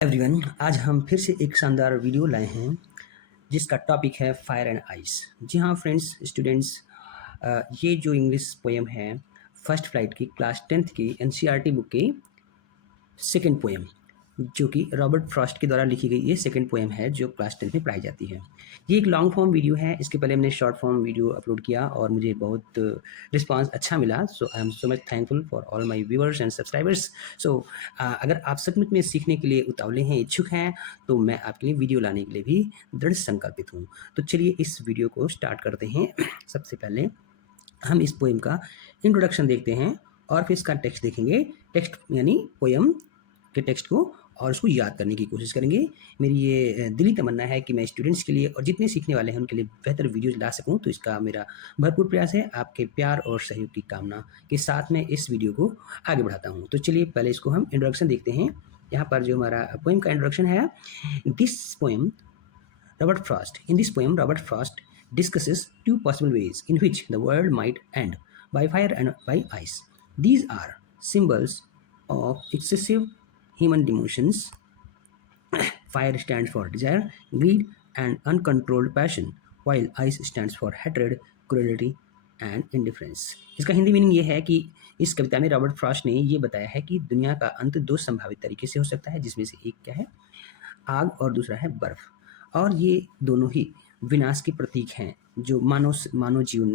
Everyone, आज हम फिर से एक शानदार वीडियो लाए हैं जिसका टॉपिक है फायर एंड आइस। जी हाँ फ्रेंड्स, स्टूडेंट्स, ये जो इंग्लिश पोएम है फर्स्ट फ्लाइट की क्लास 10th की एनसीईआरटी बुक की सेकंड पोएम, जो कि रॉबर्ट फ्रॉस्ट के द्वारा लिखी गई ये सेकंड पोएम है जो क्लास 10th में पढ़ाई जाती है। ये एक लॉन्ग फॉर्म वीडियो है। इसके पहले हमने शॉर्ट फॉर्म वीडियो अपलोड किया और मुझे बहुत रिस्पांस अच्छा मिला। So I am so much thankful for all my viewers and subscribers. So अगर आप सचमुच में सीखने के लिए उतावले हैं, इच्छुक हैं, तो मैं आपके लिए वीडियो लाने के लिए भी दृढ़ संकल्पित हूँ। तो चलिए इस वीडियो को स्टार्ट करते हैं। सबसे पहले हम इस पोएम का इंट्रोडक्शन देखते हैं और फिर इसका टेक्स्ट देखेंगे। टेक्स्ट यानी पोएम के टेक्स्ट को और उसको याद करने की कोशिश करेंगे। मेरी ये दिली तमन्ना है कि मैं स्टूडेंट्स के लिए और जितने सीखने वाले हैं उनके लिए बेहतर वीडियोज़ ला सकूं, तो इसका मेरा भरपूर प्रयास है। आपके प्यार और सहयोग की कामना के साथ मैं इस वीडियो को आगे बढ़ाता हूं। तो चलिए पहले इसको हम इंट्रोडक्शन देखते हैं। यहाँ पर जो हमारा पोएम का इंट्रोडक्शन है, this poem Robert Frost. In this poem, Robert Frost discusses two possible ways in which the world might end, by fire and by ice. These are symbols of excessive human emotions. Fire stands for desire, greed, and uncontrolled passion, while ice stands for hatred, cruelty, and indifference. इसका Hindi meaning ये है कि इस कविता में Robert Frost ने ये बताया है कि दुनिया का अंत दो संभावित तरीके से हो सकता है, जिसमें से एक क्या है, आग, और दूसरा है बर्फ। और ये दोनों ही विनाश के प्रतीक हैं जो मानव जीवन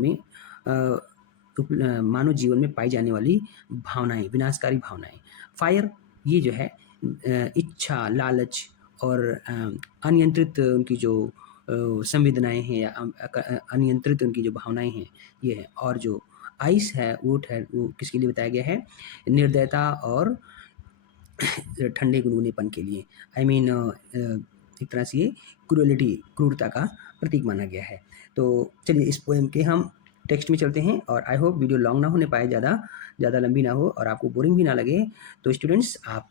में पाई जाने वाली भावनाएं, विनाशकारी भावनाएं। फायर ये जो है इच्छा, लालच और अनियंत्रित उनकी जो संवेदनाएं हैं या अनियंत्रित उनकी जो भावनाएं हैं, ये है। और जो आइस है वो किसके लिए बताया गया है, निर्दयता और ठंडे गुनगुनेपन के लिए। आई मीन एक तरह से ये क्रूरता का प्रतीक माना गया है। तो चलिए इस पोएम के हम टेक्स्ट में चलते हैं और आई होप वीडियो लॉन्ग ना होने पाए, ज़्यादा लंबी ना हो और आपको बोरिंग भी ना लगे। तो स्टूडेंट्स, आप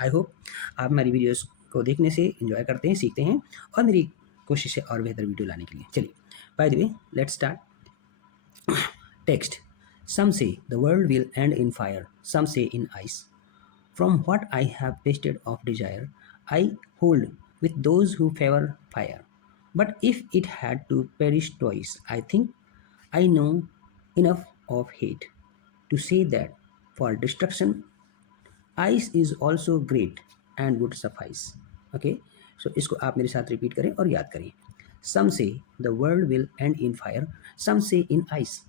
आई होप आप हमारी वीडियोस को देखने से एंजॉय करते हैं, सीखते हैं और मेरी कोशिश है और बेहतर वीडियो लाने के लिए। चलिए, by the way, let's start. Text. Some say the world will end in fire, some say in ice. From what I have tasted of desire, I hold with those who favor fire. But if it had to perish twice, I think I know enough of hate to say that for destruction, ice is also great and would suffice. Okay, so इसको आप मेरे साथ repeat करें और याद करें. Some say the world will end in fire, some say in ice.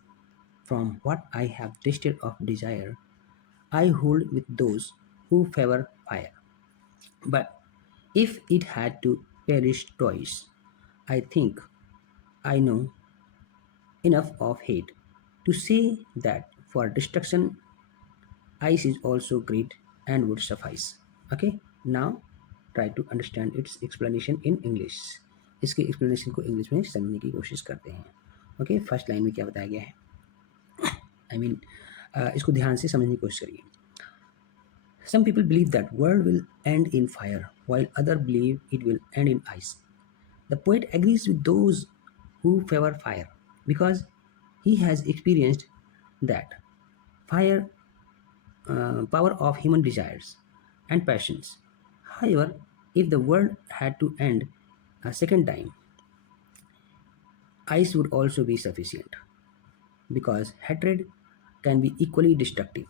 From what I have tasted of desire, I hold with those who favor fire. But if it had to perish twice, I think I know enough of hate to say that for destruction, ice is also great and would suffice. Okay, now try to understand its explanation in English. इसके explanation को English में समझने की कोशिश करते हैं। Okay, first line में क्या बताया गया है, आई मीन इसको ध्यान से समझने की कोशिश करिए। Some people believe that world will end in fire, while others believe it will end in ice. The poet agrees with those who favor fire because he has experienced that fire power of human desires and passions. However, if the world had to end a second time, ice would also be sufficient because hatred can be equally destructive.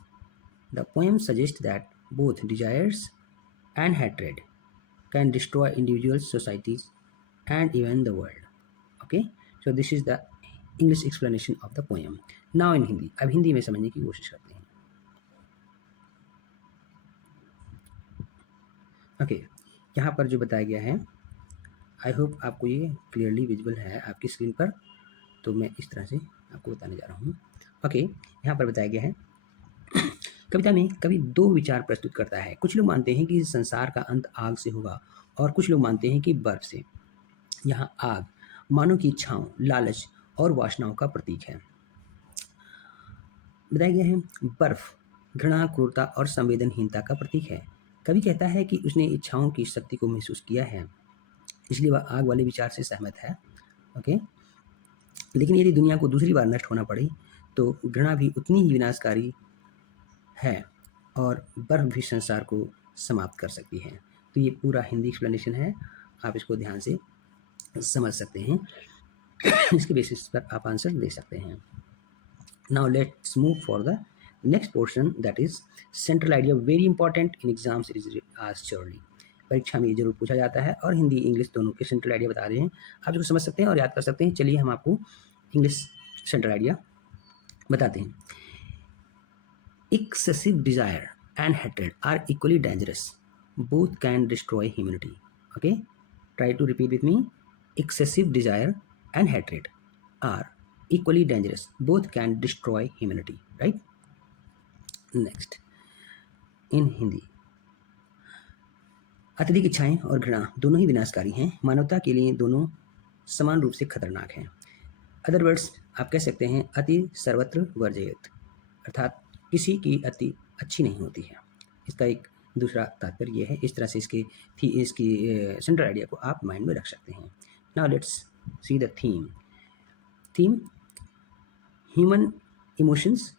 The poem suggests that both desires and hatred can destroy individuals, societies, and even the world. Okay, so this is the English explanation of the poem. Now in Hindi. अब हिंदी में समझने की कोशिश करते हैं। Okay, यहाँ पर जो बताया गया है, आई होप आपको ये क्लियरली विजिबल है आपकी स्क्रीन पर, तो मैं इस तरह से आपको बताने जा रहा हूँ। ओके, यहाँ पर बताया गया है, कविता में कवि दो विचार प्रस्तुत करता है। कुछ लोग मानते हैं कि संसार का अंत आग से होगा और कुछ लोग मानते हैं कि बर्फ से। यहाँ आग मानव की इच्छाओं, लालच और वासनाओं का प्रतीक है। बताया गया है बर्फ घृणा, क्रूरता और संवेदनहीनता का प्रतीक है। कवि कहता है कि उसने इच्छाओं की शक्ति को महसूस किया है, इसलिए वह आग वाले विचार से सहमत है। ओके, लेकिन यदि दुनिया को दूसरी बार नष्ट होना पड़े तो घृणा भी उतनी ही विनाशकारी है और बर्फ भी संसार को समाप्त कर सकती है। तो ये पूरा हिंदी एक्सप्लेनेशन है, आप इसको ध्यान से समझ सकते हैं। इसके बेसिस पर आप आंसर दे सकते हैं। Now let's move for the next portion, that is central idea, very important in exams, it is asked surely. परीक्षा में ये जरूर पूछा जाता है, और हिंदी इंग्लिश दोनों के सेंट्रल आइडिया बता रहे हैं, आप इसको समझ सकते हैं और याद कर सकते हैं। चलिए हम आपको इंग्लिश सेंट्रल आइडिया बताते हैं। Excessive desire and hatred are equally dangerous. Both can destroy humanity. Okay? Try to repeat with me. Excessive desire and hatred are equally dangerous. Both can destroy humanity. Right? Next. In Hindi. अत्यधिक इच्छाएं और घृणा दोनों ही विनाशकारी हैं। मानवता के लिए दोनों समान रूप से खतरनाक हैं। अदर वर्ड्स आप कह सकते हैं अति सर्वत्र वर्जयेत, अर्थात किसी की अति अच्छी नहीं होती है। इसका एक दूसरा तात्पर्य यह है। इस तरह से इसकी सेंट्रल आइडिया को आप माइंड में रख सकते हैं। Now let's see the theme human emotions,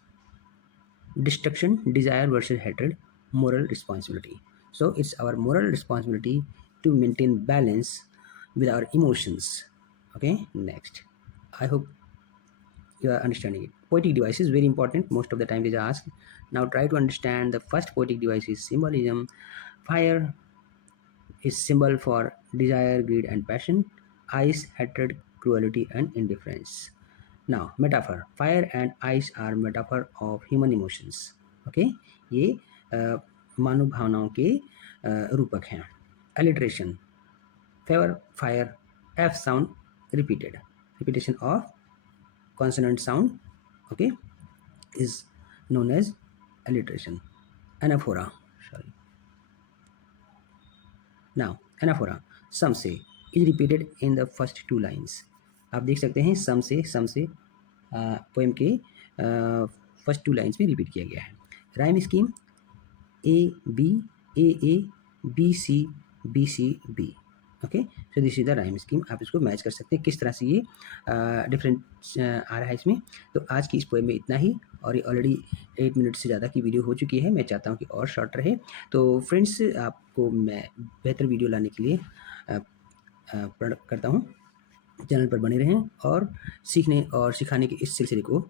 destruction, desire versus hatred, moral responsibility. So it's our moral responsibility to maintain balance with our emotions. Okay, next. I hope you are understanding it. Poetic device is very important. Most of the time it is asked. Now try to understand the first poetic device is symbolism. Fire is symbol for desire, greed and passion. Ice, hatred, cruelty and indifference. Now metaphor, fire and ice are metaphor of human emotions. Okay, ये मानव भावनाओं के रूपक हैं। Alliteration, favor, fire, F sound repeated. Repetition of consonant sound, okay, is known as alliteration. Anaphora, sorry. Now anaphora, some say, is repeated in the first two lines. आप देख सकते हैं some से पोएम के फर्स्ट टू लाइन्स में repeat किया गया है। Rhyme scheme A B C, okay, so this is the rhyme scheme. आप इसको मैच कर सकते हैं किस तरह से ये डिफरेंट आ रहा है इसमें। तो आज की इस पोएम में इतना ही, और ये ऑलरेडी 8 मिनट से ज़्यादा की वीडियो हो चुकी है। मैं चाहता हूँ कि और शॉर्ट रहे। तो फ्रेंड्स, आपको मैं बेहतर वीडियो लाने के लिए प्रण करता हूँ। चैनल पर बने रहें और सीखने और सिखाने के इस सिलसिले को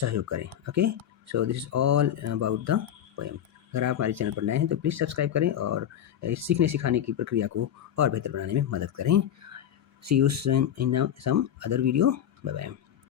सहयोग करें। Okay, so this is all about the poem. अगर आप हमारे चैनल पर नए हैं तो प्लीज़ सब्सक्राइब करें और सीखने सिखाने की प्रक्रिया को और बेहतर बनाने में मदद करें। See you soon in some other video. Bye bye.